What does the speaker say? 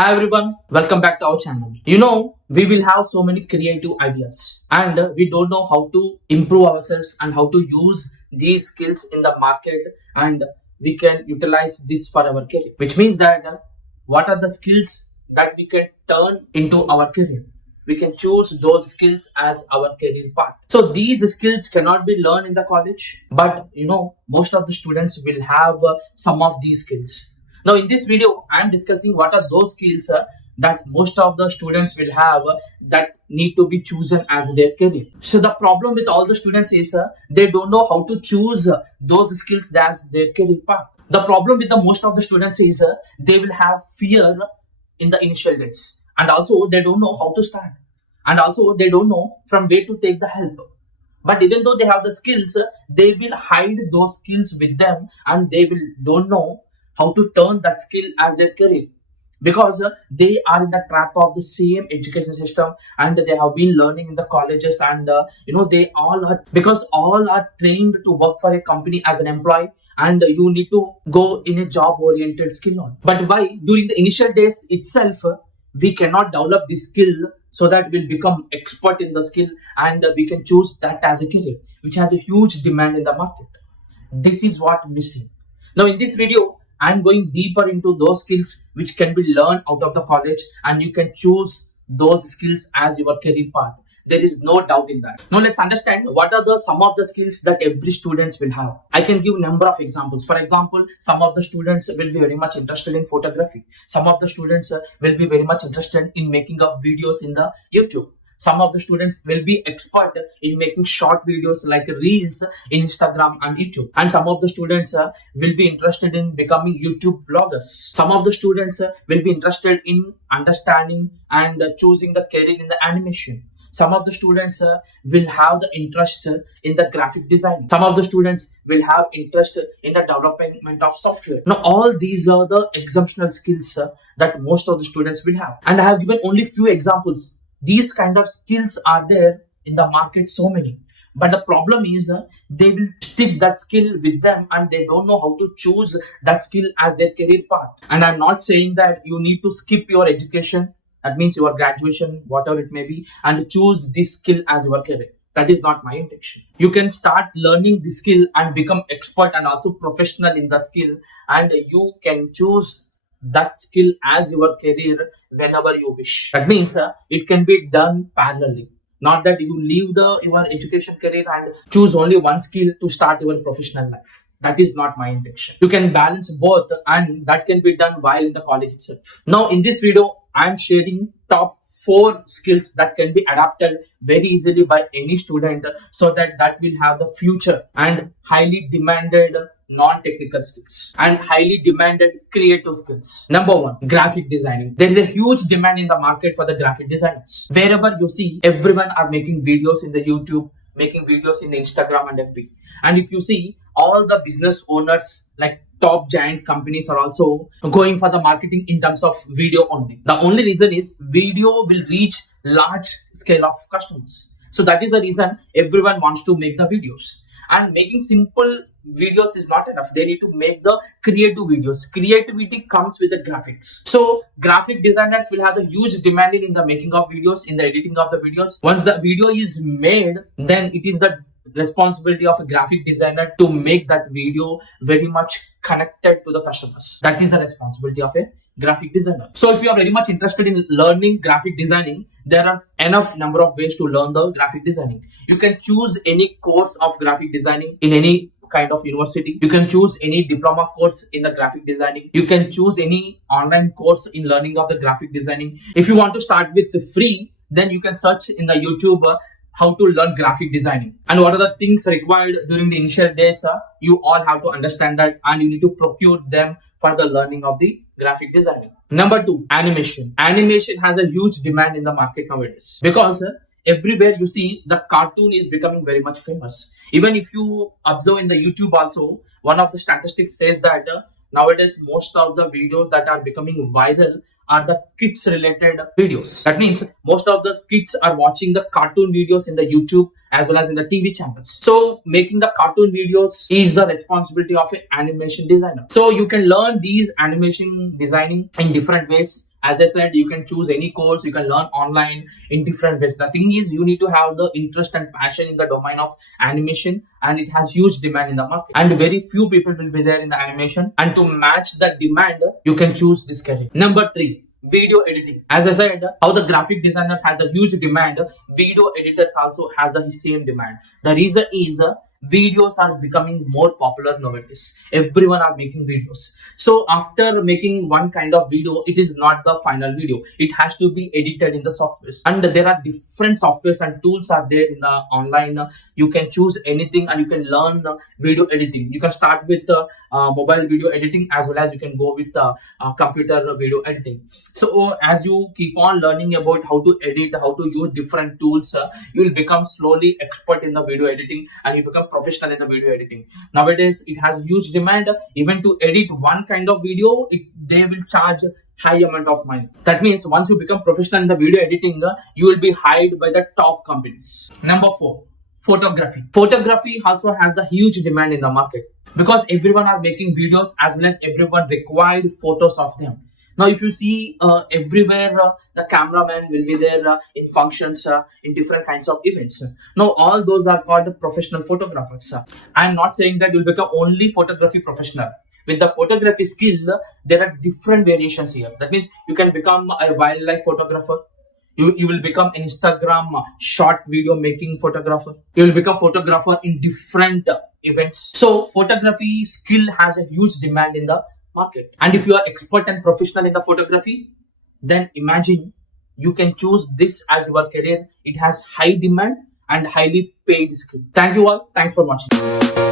Hi everyone, welcome back to our channel. We will have so many creative ideas and we don't know how to improve ourselves and how to use these skills in the market, and we can utilize this for our career. Which means that what are the skills that we can turn into our career? We can choose those skills as our career path. So these skills cannot be learned in the college, but most of the students will have some of these skills. Now, in this video, I am discussing what are those skills that most of the students will have that need to be chosen as their career. So the problem with all the students is they don't know how to choose those skills as their career path. The problem with the most of the students is they will have fear in the initial days, and also they don't know how to start, and also they don't know from where to take the help. But even though they have the skills, they will hide those skills with them, and they will don't know how to turn that skill as their career, because they are in the trap of the same education system, and they have been learning in the colleges, and they all are, because all are trained to work for a company as an employee, and you need to go in a job oriented skill on. But why during the initial days itself we cannot develop this skill so that we'll become expert in the skill, and we can choose that as a career which has a huge demand in the market? This is what missing. Now in this video, I'm going deeper into those skills which can be learned out of the college, and you can choose those skills as your career path. There is no doubt in that. Now let's understand what are the some of the skills that every student will have. I can give number of examples. For example, some of the students will be very much interested in photography. Some of the students will be very much interested in making of videos in the YouTube. Some of the students will be expert in making short videos like reels in Instagram and YouTube. And some of the students will be interested in becoming YouTube vloggers. Some of the students will be interested in understanding and choosing the career in the animation. Some of the students will have the interest in the graphic design. Some of the students will have interest in the development of software. Now, all these are the exemptional skills that most of the students will have. And I have given only few examples. These kind of skills are there in the market, so many. But the problem is they will stick that skill with them, and they don't know how to choose that skill as their career path. And I'm not saying that you need to skip your education, that means your graduation, whatever it may be, and choose this skill as your career. That is not my intention. You can start learning the skill and become expert and also professional in the skill, and you can choose that skill as your career whenever you wish. That means it can be done parallelly. Not that you leave your education career and choose only one skill to start your professional life. That is not my intention. You can balance both, and that can be done while in the college itself. Now in this video, I am sharing top 4 skills that can be adapted very easily by any student, so that will have the future and highly demanded non-technical skills and highly demanded creative skills. Number 1, graphic designing. There is a huge demand in the market for the graphic designers. Wherever you see, everyone are making videos in the YouTube, making videos in Instagram and FB. And if you see, all the business owners like top giant companies are also going for the marketing in terms of video only. The only reason is video will reach large scale of customers. So that is the reason everyone wants to make the videos. And making simple videos is not enough. They need to make the creative videos. Creativity comes with the graphics. So graphic designers will have a huge demand in the making of videos, in the editing of the videos. Once the video is made, then it is the responsibility of a graphic designer to make that video very much connected to the customers. That is the responsibility of a graphic designer. So if you are very much interested in learning graphic designing, there are enough number of ways to learn the graphic designing. You can choose any course of graphic designing in any kind of university. You can choose any diploma course in the graphic designing. You can choose any online course in learning of the graphic designing. If you want to start with the free, then you can search in the YouTube how to learn graphic designing and what are the things required during the initial days. You all have to understand that, and you need to procure them for the learning of the graphic designing. Number 2, animation. Animation has a huge demand in the market nowadays, because everywhere you see, the cartoon is becoming very much famous. Even if you observe in the YouTube also, one of the statistics says that nowadays most of the videos that are becoming viral are the kids related videos. That means most of the kids are watching the cartoon videos in the YouTube as well as in the TV channels. So making the cartoon videos is the responsibility of an animation designer. So you can learn these animation designing in different ways. As I said, you can choose any course, you can learn online in different ways. The thing is, you need to have the interest and passion in the domain of animation, and it has huge demand in the market. And very few people will be there in the animation. And to match that demand, you can choose this career. Number three, video editing. As I said, how the graphic designers have the huge demand, video editors also has the same demand. The reason is videos are becoming more popular nowadays. Everyone are making videos. So after making one kind of video, it is not the final video. It has to be edited in the software. And there are different softwares and tools are there in the online. You can choose anything and you can learn video editing. You can start with mobile video editing as well as you can go with computer video editing. So as you keep on learning about how to edit, how to use different tools, you will become slowly expert in the video editing and you become professional in the video editing. Nowadays, it has huge demand. Even to edit one kind of video, they will charge high amount of money. That means once you become professional in the video editing, you will be hired by the top companies. Number four, photography. Photography also has the huge demand in the market because everyone are making videos as well as everyone required photos of them. Now, if you see everywhere, the cameraman will be there in functions, in different kinds of events. Now, all those are called professional photographers. I am not saying that you'll become only photography professional. With the photography skill, there are different variations here. That means you can become a wildlife photographer. You will become an Instagram short video making photographer. You will become photographer in different events. So, photography skill has a huge demand in the market. And if you are expert and professional in the photography, then imagine you can choose this as your career. It has high demand and highly paid skill. Thank you all. Thanks for watching.